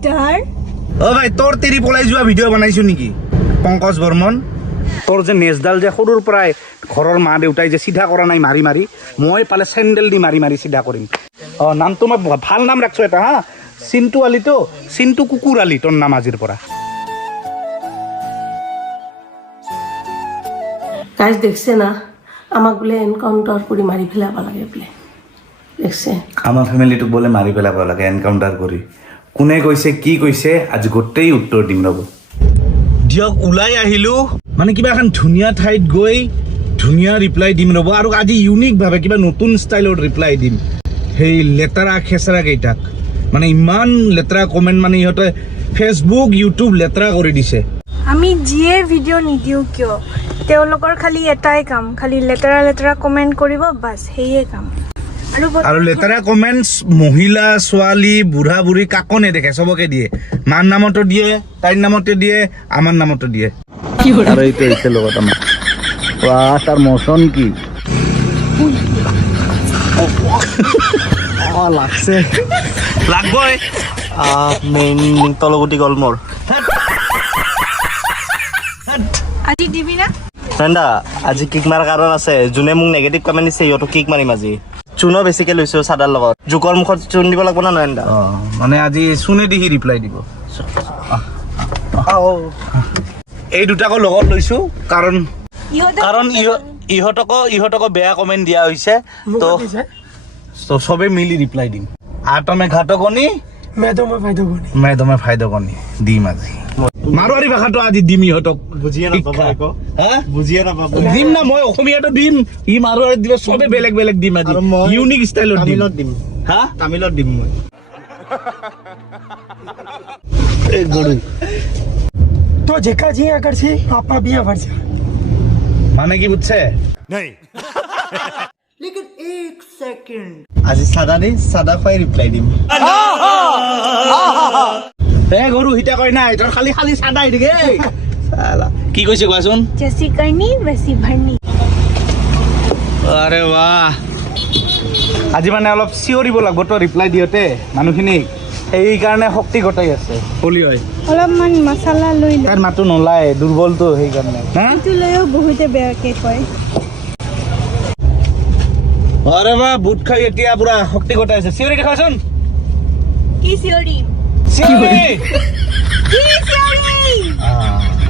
Encounter অ ভাই তোৰ তিৰি পলাই যোৱা ভিডিঅ' বনাইছো নেকি? পংকজ বৰ্মন? তোৰ যে নেজডাল যে সৰুৰ পৰাই ঘৰৰ মা দেউতাই যে চিধা কৰা নাই মাৰি মাৰি মই পালে চেণ্ডেল দি মাৰি মাৰি চিধা কৰিম। অ নামটো মই ভালো নাম ৰাখছো এটা হা। চিন্তু আলিতো চিন্তু কুকুৰ আলি তোৰ নাম আজিৰ পৰা। গাইজ দেখছে না? আমাক বোলে এনকাউণ্টাৰ কৰি মাৰি পেলাব লাগে বোলে। দেখছে? আমাৰ ফেমিলিটোক বোলে মাৰি পেলাব লাগে এনকাউণ্টাৰ কৰি। কোনে কৈছে কি কৈছে আজি গোটেই উত্তৰ দিম ৰ'ব। দিয়ক ওলাই আহিলোঁ। মানে কিবা এখন ধুনীয়া ঠাইত গৈ ধুনীয়া ৰিপ্লাই দিম ৰ'ব। আৰু আজি ইউনিকভাৱে কিবা নতুন ষ্টাইলত ৰিপ্লাই দিম। সেই লেতেৰা খেচৰা কেইটাক। মানে ইমান লেতেৰা কমেণ্ট মানে ইহঁতে ফেচবুক ইউটিউব লেতেৰা কৰি দিছে। আমি যিয়ে ভিডিঅ' নিদিওঁ কিয় তেওঁলোকৰ খালি এটাই কাম। খালি লেতেৰা লেতেৰা কমেণ্ট কৰিব বাছ সেয়ে কাম। আৰু লেতেৰা কমেণ্টছ মহিলা ছোৱালী বুঢ়া বুঢ়ী কাকো নেদেখে চবকে দিয়ে। মাৰ নামতো দিয়ে তাইৰ নামতো দিয়ে আমাৰ নামতো দিয়ে। আৰু এইটো হৈছে লগত আমাৰ। তাৰ মচন কি? লাগছে। লাগবই। তলগুটি গ'ল মোৰ। আজি দিবি না? আজি কিক মাৰাৰ কাৰণ আছে। যোনে মোক নিগেটিভ কমেণ্ট দিছে সিহঁতক কিক মাৰিম আজি। চুনো বেছিকে লৈছোঁ চাদাৰ লগত। জোকৰ মুখত চূণ দিব লাগিব না নয়নদা? অ মানে আজি চুনে দিহি ৰিপ্লাই দিব। এই দুটাকো লগত লৈছো কাৰণ কাৰণ ইহঁতকো ইহঁতকো বেয়া কমেণ্ট দিয়া হৈছে। তো তো চবে মিলি ৰিপ্লাই দিম। আটমে ঘাটকনি মাৰোৱাৰী ভাষাটো আজি দিম ইহঁতক। বুজিয়ে নাপাব হা? দিম না মই অসমীয়াটো দিম। ই মাৰোৱাৰীত দিব চবে বেলেগ বেলেগ দিম আজি। ইউনিক ষ্টাইলত তামিলত দিম। হা? তামিলত দিম মই। এই জেকা জিয়া করছে আপা বিয়া মানে কি বুঝছে আজি চাদা দি চাদা খুৱাই ৰিপ্লাই দিম। এ গৰু সিতা কয় নাই তোৰ খালি খালি চাদাই দিকে কি কৈছে কোৱাচোন? জেচি কাৰ্নি বেছি ভাৰ্নি আৰে বাহ। আজি মানে অলপ চিঞৰিব লাগিব তো ৰিপ্লাই দিওঁতে মানুহখিনিক সেইকাৰণে শক্তি গতাই আছে। কলি হয়। অলপমান মছলা লৈ তাৰ মাতো নোলায় দুৰ্বলটো সেইকাৰণে। হা? সেইটো লৈও বহুতে বেয়াকে কয়। আৰে বাহ বুট খাই এতিয়া পুৰা শক্তি গতাই আছে চিঞৰি দেখাচোন। কি চিঞৰিম চিঞৰি। কি চিঞৰিম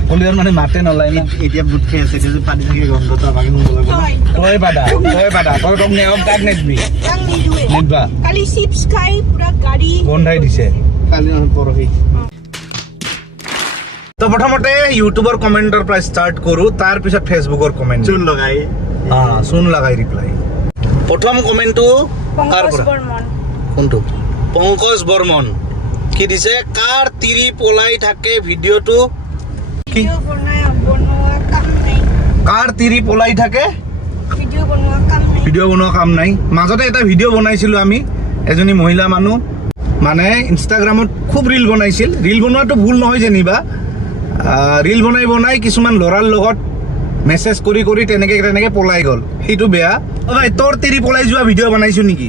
কলিয়াৰ মানে মাতে নলায় না। এতিয়া বুট খাই আছে এতিয়া যে পানী থাকি গন্ধটো আমাকে শুনিব লাগিব হয়। তই বাদা তই বাদা তই তোক নেওক কাক নেদবি নেদবা। কালি চিপছ খাই পুৰা গাড়ী গন্ধাই দিছে। কালি পৰহি। তো প্ৰথমতে ইউটিউবৰ কমেণ্টৰ পৰা ষ্টাৰ্ট কৰোঁ তাৰপিছত ফেচবুকৰ কমেণ্ট চূণ লগাই। চোন লগাই ৰিপ্লাই প্ৰথম কমেণ্টটো কাৰ পৰা? কোনটো? পংকজ বৰ্মন। কি দিছে? কাৰ তিৰি পলাই থাকে ভিডিঅ'টো? কি? কাৰ তিৰি পলাই থাকে? ভিডিঅ' বনোৱা কাম নাই। ভিডিঅ' বনোৱা কাম নাই। মাজতে এটা ভিডিঅ' বনাইছিলোঁ আমি এজনী মহিলা মানুহ। মানে ইনষ্টাগ্ৰামত খুব ৰিল বনাইছিল। ৰিল বনোৱাটো ভুল নহয় যেনিবা। ৰিল বনাই বনাই কিছুমান ল'ৰাৰ লগত মেছেজ কৰি কৰি তেনেকে তেনেকে পলাই গ'ল। সেইটো বেয়া। অ ভাই তোৰ তিৰি পলাই যোৱা ভিডিঅ' বনাইছোঁ নেকি?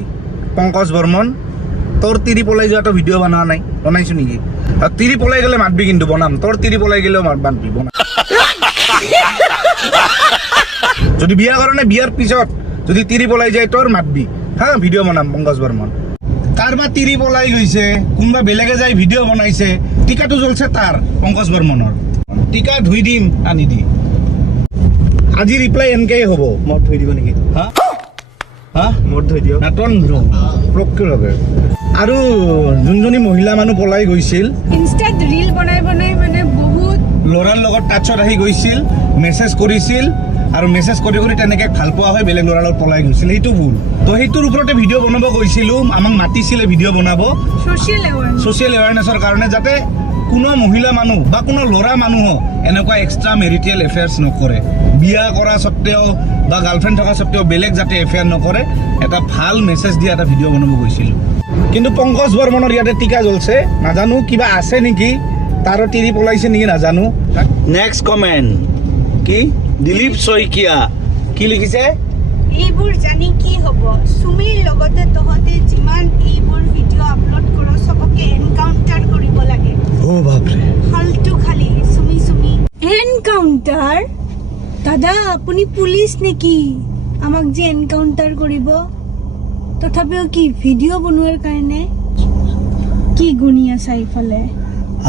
পংকজ বৰ্মন তোৰ তিৰি পলাই যোৱাটো ভিডিঅ' বনোৱা নাই বনাইছোঁ নেকি? আৰু তিৰি পলাই গ'লে মাতবি কিন্তু বনাম। তোৰ তিৰি পলাই গ'লেও মাত মাতবি বনাম। যদি বিয়া কাৰণে বিয়াৰ পিছত যদি তিৰি পলাই যায় তোৰ মাতবি। হা ভিডিঅ' বনাম পংকজ বৰ্মন। কাৰোবাৰ তিৰি পলাই গৈছে কোনোবা বেলেগে যাই ভিডিঅ' বনাইছে টিকাটো জ্বলছে তাৰ পংকজ বৰ্মনৰ। টিকা ধুই দিম আনি দি। আজি ৰিপ্লাই এনেকেই হ'ব। মোৰ থৈ দিব নেকি? হা? হা? মোৰ থৈ দিয়ক। নাটন প্ৰকৃতভাৱে আৰু যোনজনী মহিলা মানুহ পলাই গৈছিল ইনষ্টাত ৰিল বনাই বনাই মানে বহুত ল'ৰাৰ লগত টাচত আহি গৈছিল মেছেজ কৰিছিল আৰু মেছেজ কৰি কৰি তেনেকৈ ভালো পোৱা হৈ বেলেগ ল'ৰাৰ লগত পলাই গৈছিল। সেইটো ভুল। তো সেইটোৰ ওপৰতে ভিডিঅ' বনাব গৈছিলোঁ আমাক মাতিছিলে ভিডিঅ' বনাব। ছ'চিয়েল এৱাৰনেছৰ কাৰণে যাতে কোনো মহিলা মানুহ বা কোনো ল'ৰা মানুহো এনেকুৱা এক্সট্ৰা মেৰিটেল এফেয়াৰ্ছ নকৰে। বিয়া কৰা স্বত্তেও বা গাৰ্লফ্ৰেণ্ড থকা স্বত্তেও বেলেগ যাতে এফেয়াৰ নকৰে এটা ভালো মেছেজ দিয়া এটা ভিডিঅ' বনাব গৈছিলোঁ। কিন্তু পংকজ বৰ্মনৰ ইয়াতে টিকা জ্বলছে নাজানো কিবা আছে নেকি তাৰো তিৰি পলাইছে নেকি নাজানো। নেক্সট কমেণ্ট কি? দিলীপ শইকীয়া কি লিখিছে? এইবোৰ জানি কি হ'ব? চুমিৰ লগতে তহঁতে যিমান এইবোৰ ভিডিঅ' আপলোড কৰ চবকে এনকাউণ্টাৰ কৰিব লাগে। অ' বাপৰে। ফাল্টু খালি চুমি চুমি এনকাউণ্টাৰ দাদা আপুনি পুলিচ নেকি? আমাক যে এনকাউণ্টাৰ কৰিব। তথাপিও কি ভিডিঅ' বনোৱাৰ কাৰণে? কি গুণি আছা ইফালে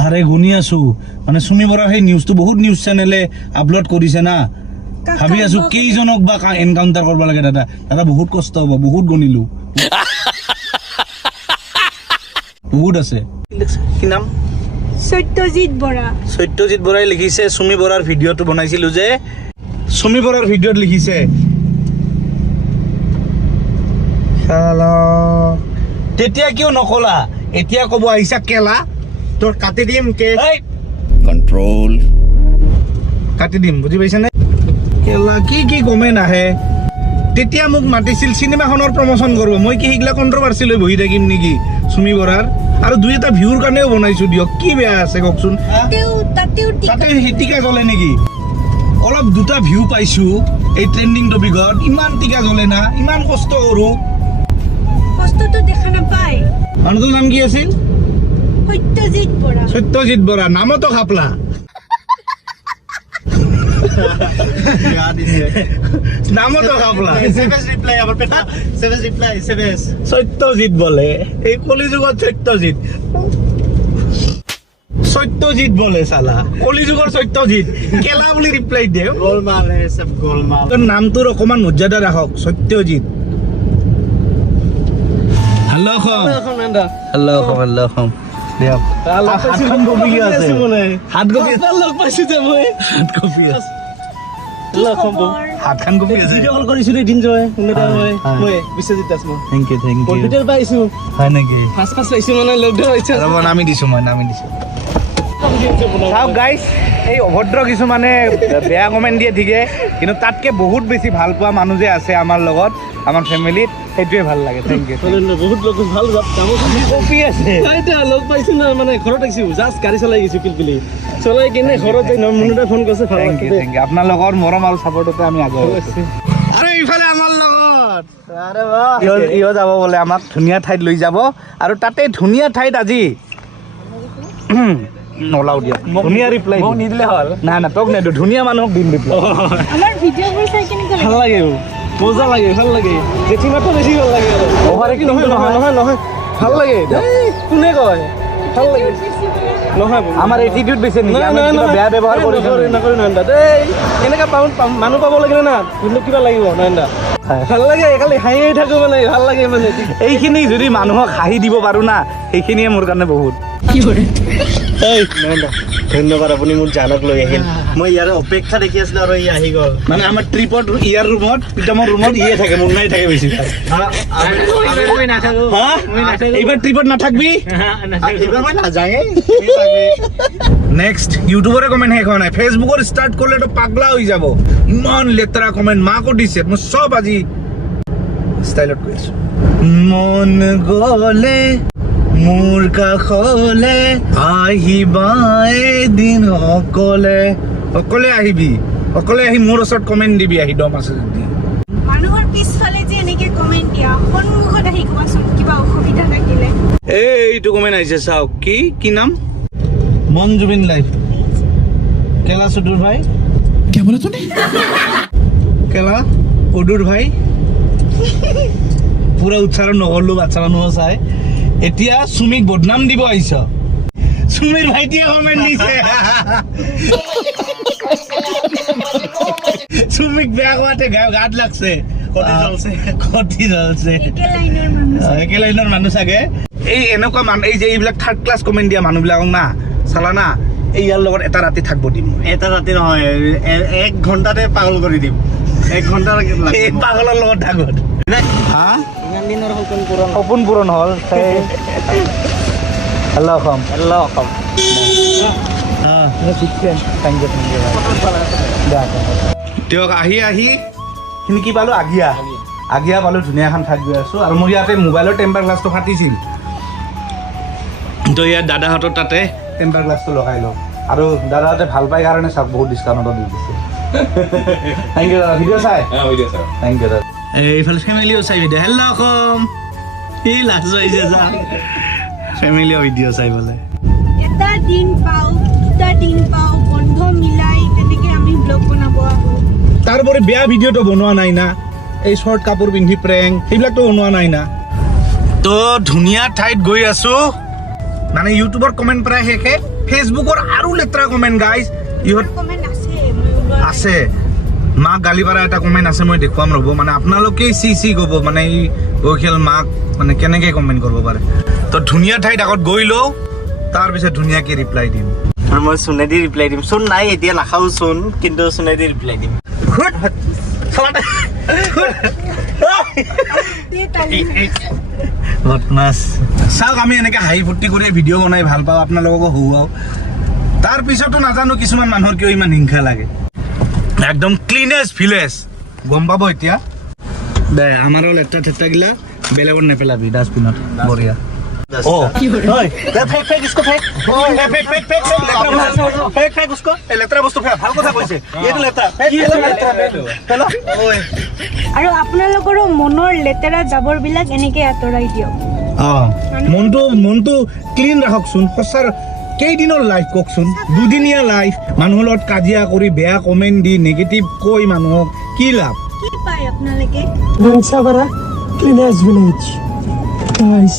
আৰে শুনি আছো। মানে চুমি বৰা সেই নিউজটো বহুত নিউজ চেনেলে আপলোড কৰিছে না। ভাবি আছো কেইজনক বা এনকাউণ্টাৰ কৰিব লাগে দাদা। দাদা বহুত কষ্ট হ'ব বহুত গণিলো। বহুত আছে। কি নাম? সত্যজিৎ বৰা। সত্যজিৎ বৰাই লিখিছে চুমি বৰাৰ ভিডিঅ'টো বনাইছিলো যে চুমি বৰাৰ ভিডিঅ'ত লিখিছে শালা। তেতিয়া কিয় নকলা? এতিয়া কব আহিছা কেলা? তোৰ কাটি দিম কে কণ্ট্ৰল কাটি দিম বুজি পাইছানে? কেলা কি কি কমেণ্ট আহে? তেতিয়া মোক মাতিছিল চিনেমাখনৰ প্ৰমোচন কৰিব। মই কি সেইগিলা কণ্ট্ৰভাৰ্চি লৈ বহি থাকিম নেকি চুমি বৰাৰ আৰু দুই এটা ভিউৰ কাৰণেও বনাইছো দিয়ক। কি বেয়া আছে কওকচোন? তাতেও তাতেও তাতে টিকা জ্বলে নেকি? অলপ দুটা ভিউ পাইছো। এই ট্ৰেণ্ডিং টপিকত ইমান টিকা জ্বলে না ইমান কষ্ট কৰো। কষ্টটো দেখা নাপায়। মানুহটোৰ নাম কি আছিল? সত্যজিৎ বৰা। সত্যজিৎ বৰা নামতো খাপলা। নামতো খাপলা। সত্যজিৎ বলে। এই কলিযুগত সত্যজিৎ। সত্যজিৎ বলে চালা কলিযুগৰ সত্যজিৎ। কেলা বুলি ৰিপ্লাই দিয়ে তোৰ নামটোৰ অকমান মৰ্যাদা ৰাখক Satyajit. Hello' Assam. Hello' Assam hello' Assam. হাতখন কঁপি আছে। হাত কঁপি পাইছো যে মই। হাত কঁপি আছে। হাতখন কঁপি আছে। ভিডিঅ' কল কৰিছিলোঁ এদিন জয় হয়। মই বিশ্বজিৎ দাস মই। Thank you thank you computer পাইছোঁ। হয় নেকি? ফাৰ্ষ্ট ফাৰ্ষ্ট পাইছোঁ মানে লগ ধৰা ইচ্ছা ৰ'ব নামি দিছোঁ মই নামি দিছোঁ। চাওক গাইজ এই অভদ্ৰ কিছুমানে বেয়া কমেণ্ট দিয়ে ঠিকে কিন্তু তাতকৈ বহুত বেছি ভালো পোৱা মানুহ যে আছে আমাৰ লগত আমাৰ ফেমিলিত সেইটোৱে ভালো লাগে। থেংক ইউ বহুত লগ ভালো কপি আছে? লগ পাইছোঁ না মানে ঘৰত আহিছোঁ। জাষ্ট গাড়ী চলাই গৈছোঁ পিলপিলি চলাই কিনে ঘৰত যাই মুনুদাই ফোন কৰিছে থেংক ইউ থেংক ইউ আপোনালোকৰ মৰম আৰু ছাপৰ্টতে আমি আগুৱাই গৈছোঁ। আৰু ইফালে আমাৰ লগত ইহ যাব বোলে আমাক ধুনীয়া ঠাইত লৈ যাব। আৰু তাতে ধুনীয়া ঠাইত আজি নলাও দিয়া। ধুনীয়া ৰিপ্লাই নিদিলে হ'ল। নাই নাই তোক নেদো ধুনীয়া মানুহক দিম ৰিপ্লাই আমাৰ ভিডিঅ'বোৰ চাই কেনেকুৱা ভালো লাগে মজা লাগে ভালো লাগে। জেঠিমাৰটো বেছি ভালো লাগে অভাৰে কি নহয় নহয় নহয়। নহয় ভালো লাগে কোনে কয়? ভালো লাগে। নহয় আমাৰ এটিটিউড বেছি নেকি? আমি কিবা বেয়া ব্যৱহাৰ এই, কৰিছোঁ নকৰি নয়নদা। দেই এনেকা পাব পাম- মানুহ পাব লাগিলে না কিন্তু কিবা লাগিব নয়নদা। ভালো লাগে খালি হাঁহিয়ে থাকো মানে ভালো লাগে মানে। এইখিনি যদি মানুহক হাঁহি দিব পাৰো না সেইখিনিয়ে মোৰ কাৰণে বহুত। ধন্যবাদ আপুনি মোক জানক লৈ আহিল। মই ইয়াৰে অপেক্ষা দেখি আছিলো আৰু ই আহি গ'ল। মানে আমাৰ ট্ৰিপত ইয়াৰ ৰুমত প্ৰীতমৰ ৰুমত ইয়ে থাকে মুন্নাই থাকে বেছি। এইবাৰ ট্ৰিপত নাথাকবি? নেক্সট ইউটিউবৰে কমেণ্ট শেষ হোৱা নাই। ফেচবুকৰ ষ্টাৰ্ট কৰিলেতো পাগলা হৈ যাব। ইমান লেতেৰা কমেণ্ট মাকো দিছে। মই চব আজি ষ্টাইলত কৈ আছো। মন গলে মোৰ কাষলে আহিবা এদিন অকলে। অকলে আহিবি অকলে আহি মোৰ ওচৰত কমেণ্ট দিবি আহি দম আছে যদি। মানুহৰ পিছফালে যে এনেকে কমেণ্ট দিয়া সন্মুখত আহি কোৱাচোন কিবা অসুবিধা থাকিলে। এইটো কমেণ্ট আহিছে চাওক কি কি নাম? মন জুবিন লাইফ। কেলা চুদুৰ ভাই। কেলা ভাই। পুৰা উচ্চাৰণ নকৰলো বাচ্চা মানুহ চাই এতিয়া চুমিক বদনাম দিব আহিছ। চুমিৰ ভাইটিয়ে কমেণ্ট দিছে। চুমিক বেয়া কোৱাতে গাত লাগছে। কটি জ্বলছে। একে লাইনৰ মানুহ চাগে। এই এনেকুৱা মানুহ এই যে এইবিলাক থাৰ্ড ক্লাছ কমেণ্ট দিয়া মানুহবিলাকক না চালা না এই ইয়াৰ লগত এটা ৰাতি থাকিব দিম। এটা ৰাতি নহয় এ- এক ঘণ্টাতে পাগল কৰি দিম। এক ঘণ্টা পাগলৰ লগত থাকত পূৰণ সপোন পূৰণ হ'ল হেল্ল' অসম হেল্ল' অসম দিয়ক আহি আহি। সেইখিনি কি পালোঁ? আগিয়া। আগিয়া পালোঁ ধুনীয়া এখন ঠাইত গৈ আছোঁ। আৰু মোৰ ইয়াতে মোবাইলৰ টেম্পাৰ গ্লাছটো ফাটিছিল। তো ইয়াত দাদাহঁতৰ তাতে। টেম্পাৰ গ্লাছটো লগাই লওঁ। আৰু দাদাহঁতে ভালো পাই কাৰণে চাওক বহুত ডিছকাউণ্টত দি দিছে। থেংক ইউ দাদা। ভিডিঅ' চাই? থেংক ইউ দাদা। এইফালে ফেমিলিও চাই ভিডিঅ' হেল্ল' অসম এই লাজ আহিছে চা ফেমিলিও ভিডিঅ' চাই বোলে। এটা দিন পাওঁ দুটা দিন পাওঁ বন্ধ মিলাই তেনেকে আমি ব্লগ বনাব আহোঁ। তাৰোপৰি বেয়া ভিডিঅ'টো বনোৱা নাই না। এই শ্বৰ্ট কাপোৰ পিন্ধি প্ৰেংক সেইবিলাকতো বনোৱা নাই না। তো ধুনীয়া ঠাইত গৈ আছো। মানে ইউটিউবৰ কমেণ্ট প্ৰায় শেষে। ফেচবুকৰ আৰু লেতেৰা কমেণ্ট গাইজ ইহঁত আছে। মাক গালি পাৰা এটা কমেণ্ট আছে মই দেখুৱাম ৰ'ব। মানে আপোনালোকেই চি চি ক'ব মানে এই বয়সীয়াল মাক মানে কেনেকৈ কমেণ্ট কৰিব পাৰে। তো ধুনীয়া ঠাইত আগত গৈ লওঁ তাৰপিছত ধুনীয়াকৈ ৰিপ্লাই দিম। আৰু মই চোনেদি ৰিপ্লাই দিম। চোন নাই এতিয়া নাখাওঁ চোন কিন্তু চোনেদি ৰিপ্লাই দিম। বদমাছ। চাওক আমি এনেকৈ হাঁহি ফূৰ্তি কৰি ভিডিঅ' বনাই ভালো পাওঁ আপোনালোককো হুৱাওঁ। তাৰপিছতো নাজানো কিছুমান মানুহৰ কিয় ইমান হিংসা লাগে। একদম ক্লিনেস ফিলেস গম পাবো এতিয়া? দে আমাৰো লেতেৰা থেতেৰা গিলা বেলেগত নেপেলাবি ডাষ্টবিনত বঢ়িয়া। আৰু আপোনালোকৰো মনৰ লেতেৰা জাবৰ বিলাক এনেকে আঁতৰাই দিয়ক। অ। মনটো মনটো ক্লিন ৰাখকচোন। সঁচাৰ কেইদিনৰ লাইফ কওকচোন? দুদিনীয়া লাইফ মানুহৰ লগত কাজিয়া কৰি বেয়া কমেণ্ট দি নিগেটিভ কৈ মানুহক কি লাভ? কি পায় আপোনালোকে? Bansabara, Cleaners Village. Guys.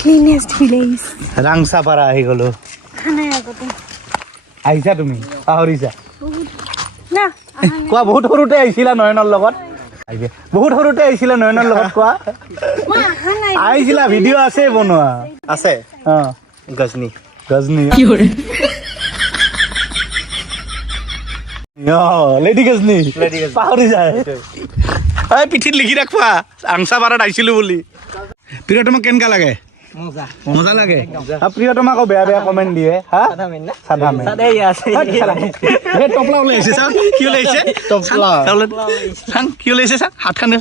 Cleanest village Rangsapara আহি গ'লো আহিছা তুমি পাহৰিছা। না। কোৱা বহুত সৰুতে আহিছিলা নয়নৰ লগত? বহুত সৰুতে আহিছিলা নয়নৰ লগত কোৱা? আহিছিলা ভিডিঅ' আছে বনোৱা। আছে। অঁ। গজনি। গজনি লেডি গজনি. পাহৰি যায় এই পিঠিত লিখি ৰাখবা। আংচাপাৰাত আহিছিলো বুলি। প্ৰিয়তমাক কেনেকা লাগে? মজা। লাগে? আৰু প্ৰিয়তমাকো বেয়া বেয়া কমেণ্ট দিয়ে হা? মেন টপলা ওলাইছে কি ওলাইছে? টপলা। চাং কি ওলাইছে চাং হাতখন।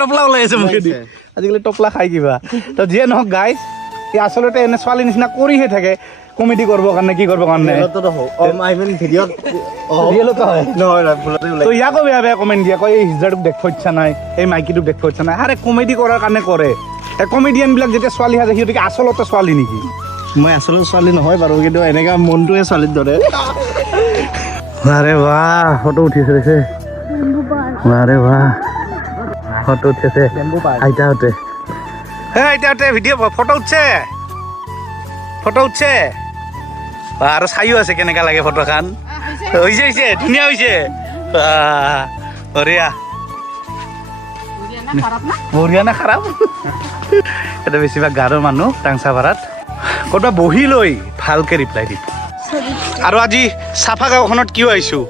টপলা ওলাই আছে মুখেদি। আজিকালি টপলা খাই কিবা। তো যিয়ে নহওক গাইজ সি আচলতে এনে ছোৱালী নিচিনা কৰিহে থাকে। কমেডি কৰিবৰ কাৰণে কি কৰিবৰ কাৰণে? ইয়াকো বেয়া বেয়া কমেণ্ট দিয়ে। কয় এই হিজাৰটোক দেখিব ইচ্ছা নাই এই মাইকীটোক দেখিব ইচ্ছা নাই। আৰে কমেডি কৰাৰ কাৰণে কৰে। এই কমেডিয়ানবিলাক যেতিয়া ছোৱালী সাজে সিহঁতে আচলতে ছোৱালী নেকি? মই আচলতে ছোৱালী নহয় বাৰু কিন্তু এনেকা মনটোৱে ছোৱালীৰ দৰে। আরে বাহ ফটো উঠিছে আরে বাহ ফটো উঠেছে। আইতাহতে। হে আইতাহতে ভিডিঅ' ফটো উঠছে। ফটো উঠছে। আৰু চাইও আছে কেনেকা লাগে ফটোখন। হৈছে হৈছে ধুনীয়া হৈছে। বাহ, বঢ়িয়া। বঢ়িয়া না খাৰাপ এটা বেছিভাগ গাৰো মানুহ টাংচাপাৰাত ক'ৰবাত বহি লৈ ভালকে ৰিপ্লাই দিম। আৰু আজি চাফা গাঁওখনত কিয় আহিছোঁ?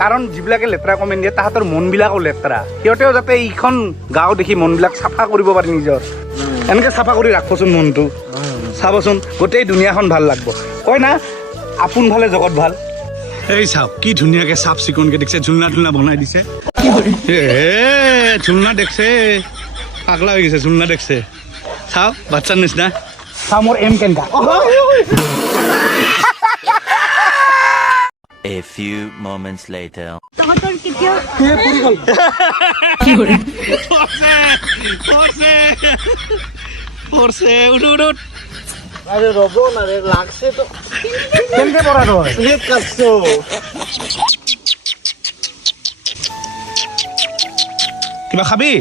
কাৰণ যিবিলাকে লেতেৰা কমেণ্ট দিয়ে, তাহাঁতৰ মনবিলাকো লেতেৰা। সিহঁতেও যাতে এইখন গাঁও দেখি মনবিলাক চাফা কৰিব পাৰে নিজৰ। এনেকৈ চাফা কৰি ৰাখবচোন মনটো। চাবচোন, গোটেই দুনীয়াখন ভালো লাগব। কয় না, আপোন ভালে, জগত ভালো। এই চাওক, কি ধুনীয়াকৈ চাফ চিকুণকৈ দেখিছে ঝুলনা ঝুলনা বনাই দিছে। ঝুলনা দেখছে। পাগলা হৈ গৈছে ঝুলনা দেখছে। চাওক বাচ্চাৰ নিচিনা। চাওঁ মোৰ এম কেনেকা A few moments later. আরে রব না রে লাগছে তো। কেনেকে কাটছো কিবা খাবি?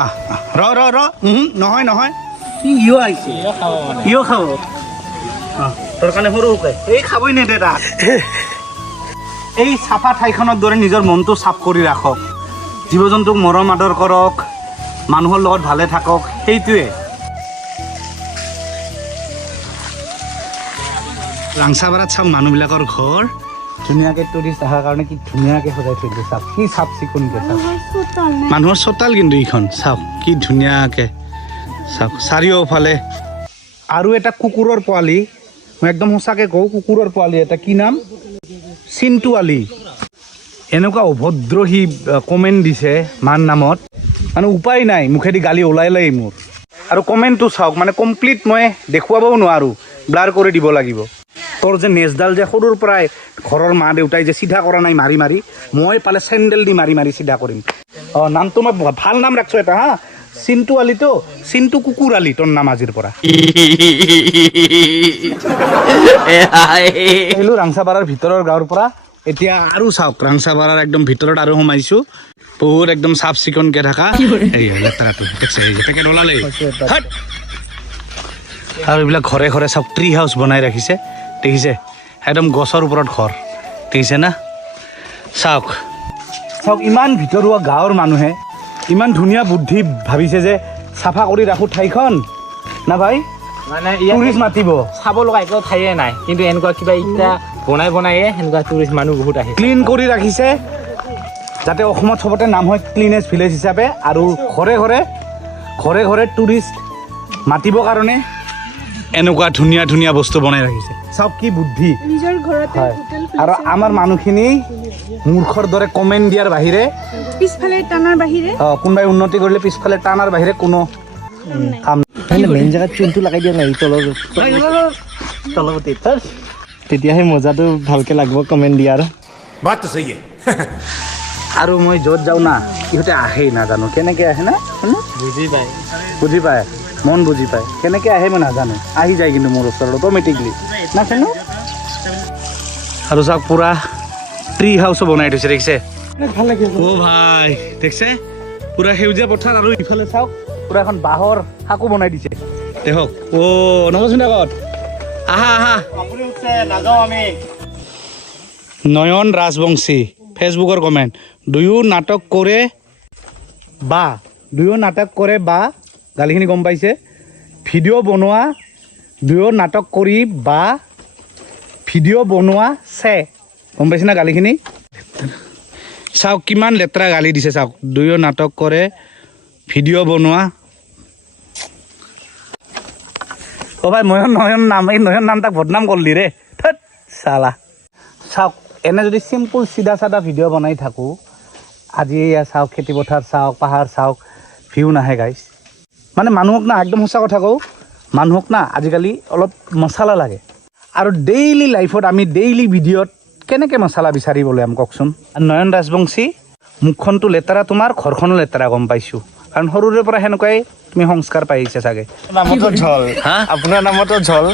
আহ ৰ ৰ। ৰ নহয় নহয়। ইও আইছে ইও খাব তোৰ কাৰণে সৰু এই খাবই নেদে তাক? এই চাফা ঠাইখনৰ দৰে নিজৰ মনটো চাফ কৰি ৰাখক। জীৱ জন্তুক মৰম আদৰ কৰক। মানুহৰ লগত ভালে থাকক। সেইটোৱে। ৰাংচাপাৰাত চাওক মানুহবিলাকৰ ঘৰ। ধুনীয়াকৈ টুৰিষ্ট অহাৰ কাৰণে কি ধুনীয়াকৈ সজাই থৈ দিছে। চাওক কি চাফ চিকুণকৈ চাওক। মানুহৰ চোতাল কিন্তু এইখন চাওক কি ধুনীয়াকৈ। চাওক চাৰিওফালে। আৰু এটা কুকুৰৰ পোৱালি মই একদম সঁচাকৈ কওঁ কুকুৰৰ পোৱালি এটা কি নাম? চিন্তু আলি। এনেকুৱা অভদ্ৰ সি কমেণ্ট দিছে মান নামত। মানে উপায় নাই মুখেদি গালি ওলাইলেই মোৰ। আৰু কমেণ্টটো চাওক মানে কমপ্লিট মই দেখুৱাবও নোৱাৰোঁ ব্লাৰ কৰি দিব লাগিব। তোৰ যে নেজডাল যে সৰুৰ পৰাই ঘৰৰ মা দেউতাই যে চিধা কৰা নাই মাৰি মাৰি মই পালে চেণ্ডেল দি মাৰি মাৰি চিধা কৰিম। অঁ নামটো মই ভালো নাম ৰাখছোঁ এটা হা। চিন্তু আলিতো চিন্তু কুকুৰ আলি তোৰ নাম আজিৰ পৰা। আহিলোঁ ৰাংচাপাৰাৰ ভিতৰৰ গাঁৱৰ পৰা। এতিয়া আৰু চাওক ৰাংচাপাৰাৰ একদম ভিতৰত আৰু সোমাইছোঁ। বহুত একদম চাফ চিকুণকে থকা লেতেৰাটো পেকেট ওলালে হাট। আৰু এইবিলাক ঘৰে ঘৰে চাওক ট্ৰি হাউচ বনাই ৰাখিছে। দেখিছে একদম গছৰ ওপৰত ঘৰ। দেখিছে না? চাওক। চাওক ইমান ভিতৰুৱা গাঁৱৰ মানুহে ইমান ধুনীয়া বুদ্ধি ভাবিছে যে চাফা কৰি ৰাখোঁ ঠাইখন। না ভাই? মানে টুৰিষ্ট মাতিব। চাব লগা একো ঠাইয়ে নাই। কিন্তু এনেকুৱা কিবা ইটা বনাই বনায়ে সেনেকুৱা টুৰিষ্ট মানুহ বহুত আহে। ক্লিন কৰি ৰাখিছে যাতে অসমত চবতে নাম হয় ক্লিনেষ্ট ভিলেজ হিচাপে আৰু ঘৰে ঘৰে ঘৰে ঘৰে টুৰিষ্ট মাতিবৰ কাৰণে এনেকুৱা ধুনীয়া ধুনীয়া বস্তু বনাই ৰাখিছে। চাওক কি বুদ্ধি। হয়। আৰু আমাৰ মানুহখিনি মূৰ্খৰ দৰে কমেণ্ট দিয়াৰ বাহিৰে পিছফালে টানাৰ বাহিৰে। অ, কোনোবাই উন্নতি কৰিলে পিছফালে টানাৰ বাহিৰে কোনো কাম মেইন জেগাত চূণটো লগাই দিয়া নাই তলৰ তলপতি তেতিয়াহে মজাটো ভালকে লাগিব কমেণ্ট দিয়াৰ। আৰু মই য'ত যাওঁ না ইহঁতে আহেই নাজানো। কেনেকৈ আহে না? বুজি পায়। বুজি পায়। মন বুজি পায়। কেনেকৈ আহে মই নাজানো। আহি যায় কিন্তু মোৰ ওচৰত অট'মেটিকলি নাজানো আৰু চাওক পূৰা ট্ৰি হাউচো বনাই থৈছে দেখিছে? ভালো লাগে অ' ভাই দেখিছে? পূৰা সেউজীয়া পথাৰ আৰু ইফালে চাওক পূৰা এখন বাঁহৰ শাকো বনাই দিছে। দেখক অ' নৱচোন আগত। আহা আহা। নয়ন ৰাজবংশী ফেচবুকৰ কমেণ্ট। দুয়ো নাটক কৰে বা দুয়ো নাটক কৰে বা গালিখিনি গম পাইছে। ভিডিঅ' বনোৱা, দুয়ো নাটক কৰি বা ভিডিঅ' বনোৱা চে। গম পাইছে না গালিখিনি? চাওক, কিমান লেতেৰা গালি দিছে চাওক। দুয়ো নাটক কৰে, ভিডিঅ' বনোৱা। অ' ভাই ময়ন নয়ন নাম, এই নয়ন নাম তাক বদনাম কৰিলি ৰে। ধেৎ চালা। চাওক, এনে যদি চিম্পুল চিধা চাধা ভিডিঅ' বনাই থাকোঁ, আজি এয়া চাওক, খেতি পথাৰ চাওক, পাহাৰ চাওক, ভিউ নাহে গাইছ মানে মানুহক না একদম সঁচা কথা কওঁ মানুহক না আজিকালি অলপ মছলা লাগে। আৰু ডেইলি লাইফত আমি ডেইলি ভিডিঅ'ত কেনেকৈ মছলা বিচাৰিব ল'ম কওকচোন? আৰু নয়ন ৰাজবংশী মুখখনটো লেতেৰা তোমাৰ ঘৰখনো লেতেৰা গম পাইছোঁ। কাৰণ সৰুৰে পৰা সেনেকুৱাই তুমি সংস্কাৰ পাই আহিছা চাগে। নামতো ঝল। আপোনাৰ নামতো ঝল।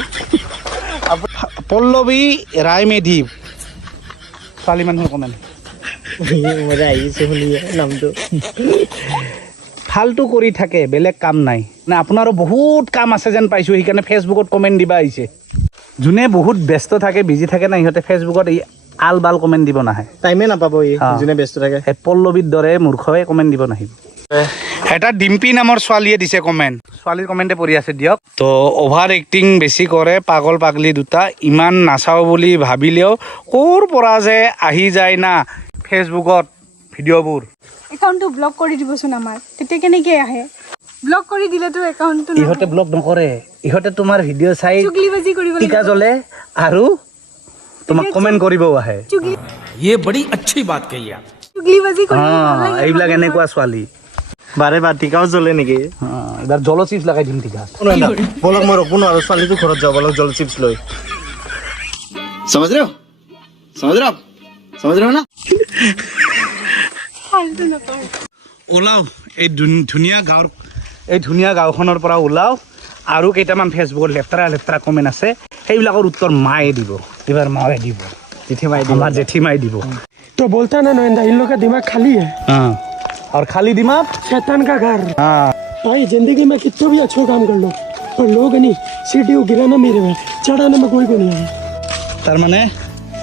পল্লৱী ৰায় মেধি ছোৱালী মানুহৰ কমেণ্ট মজা আহিছে শুনি নামটো। ফাল্টু কৰি থাকে বেলেগ কাম নাই। নে আপোনাৰো বহুত কাম আছে যেন পাইছোঁ সেইকাৰণে ফেচবুকত কমেণ্ট দিবা আহিছে। যোনে বহুত ব্যস্ত থাকে বিজি থাকে না সিহঁতে ফেচবুকত এই আল বাল কমেণ্ট দিব নাহে। টাইমে নাপাব ই যোনে ব্যস্ত থাকে। পল্লৱীৰ দৰে মূৰ্খই কমেণ্ট দিব নাহিব। এটা ডিম্পী নামৰ ছোৱালীয়ে দিছে কমেণ্ট ছোৱালীৰ কমেণ্টে পঢ়ি আছে দিয়ক। তো অভাৰ এক্টিং বেছি কৰে পাগল পাগলি দুটা ইমান নাচাওঁ বুলি ভাবিলেও ক'ৰ পৰা যে আহি যায় না ফেচবুকত ভিডিঅ'বোৰ। একাউণ্টটো ব্লক কৰি দিবচোন আমাৰ তেতিয়া কেনেকৈ আহে ব্লক কৰি দিলেতো একাউণ্টটো ইহঁতে ব্লগ নকৰে ইহঁতে তোমাৰ ভিডিঅ' চাই চুগলিবাজি কৰিব টিকা লাগিব জ্বলে আৰু তোমাক কমেণ্ট কৰিবও আহে চুগলি ये बड़ी अच्छी बात कही आप চুগলিবাজি কৰিব অঁ ভাল লাগে এইবিলাক মানুহৰ। এনেকুৱা ছোৱালী বাৰে বাৰ টিকাও জ্বলে নেকি অঁ, এইবাৰ জলচিপ্স লগাই দিম টিকা বলক মই ৰখো নোৱাৰো ছোৱালীটো ঘৰত যাওঁ বলক জল চিপছ লৈ समझ रहे हो समझ रहे हो आप ওলাও এই ধুন- ধুনীয়া গাঁৱৰ এই ধুনীয়া গাঁওখনৰ পৰা ওলাও আৰু কেইটামান ফেচবুকত লেতেৰা লেতেৰা কমেণ্ট আছে সেইবিলাকৰ উত্তৰ মায়ে দিব এইবাৰ মায়ে দিব জেঠিমাই আমাৰ জেঠীমাই দিব तो बोलता ना नोएंदा इन लोग का दिमाग खाली है অঁ আৰু খালি দিমাগ शैतान का घर অঁ भाई जिंदगी में कितना भी अच्छा काम कर लो पर लोग नहीं सीढ़ी गिराना मेरे में चढ़ाने में कोई को नहीं है তাৰমানে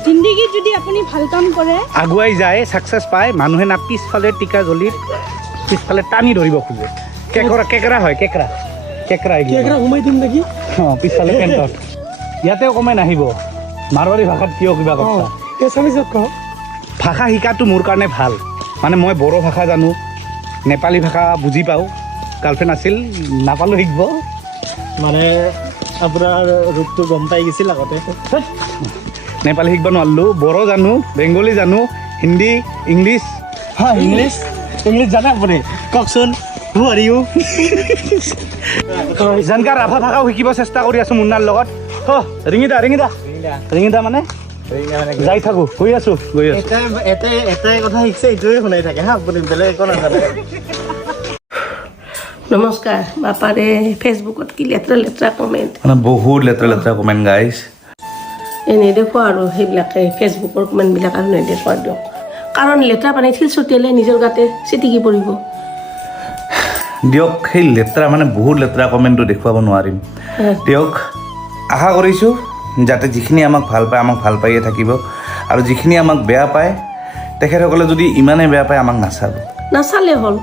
জিন্দগীত যদি আপুনি ভালো কাম কৰে আগুৱাই যায় ছাকচেছ পায় মানুহে না পিছফালে টিকা জলিৰ পিছফালে টানি ধৰিব খোজে। কেঁকৰা কেঁকৰা হয় কেঁকৰা। কেঁকৰা কেঁকৰা সোমাই দিম নেকি? অঁ পিছফালে পেণ্টত। ইয়াতে অকণমান আহিব। মাৰোৱাৰী ভাষাত কিয় কিবা কথা? এছামিজত কওঁ ভাষা শিকাটো মোৰ কাৰণে ভালো। মানে মই বড়ো ভাষা জানো নেপালী ভাষা বুজি পাওঁ। গাৰ্লফ্ৰেণ্ড আছিল নাপালোঁ শিকিব। মানে আপোনাৰ ৰূপটো গম পাই গৈছিল আগতে। নেপালী শিকিব নোৱাৰিলোঁ বড়ো জানো বেংগলী জানো হিন্দী ইংলিছ। হা ইংলিছ ইংলিছ জানে আপুনি কওকচোন হু আৰ ইউ যেনেকৈ ৰাভা ভাষাও শিকিব চেষ্টা কৰি আছোঁ মুন্নাৰ লগত। অ ৰিঙিদা ৰিঙিদা। ৰিঙিদা। মানে? যাই থাকো গৈ আছো গৈ আছো। এটাই এটাই কথা শিকছে এইটোৱে শুনাই থাকে হা আপুনি বেলেগ একো নাজানে। নমস্কাৰ বাপাৰে ফেচবুকত কি লেতেৰা লেতেৰা কমেণ্ট মানে বহুত লেতেৰা লেতেৰা কমেণ্ট গাইছ এনেই দেখুৱা আৰু সেইবিলাকে ফেচবুকৰ কমেণ্টবিলাক আৰু নেদেখুৱা দিয়ক। কাৰণ লেতেৰা পানী ঠিল ছটিয়ালে নিজৰ গাতে চিটিকি পৰিব। দিয়ক সেই লেতেৰা মানে বহুত লেতেৰা কমেণ্টটো দেখুৱাব নোৱাৰিম। দিয়ক আশা কৰিছোঁ যাতে যিখিনি আমাক ভালো পায় আমাক ভালো পায়ে থাকিব। আৰু যিখিনি আমাক বেয়া পায় তেখেতসকলে যদি ইমানে বেয়া পায় আমাক নাচাব। নাচালে হ'ল।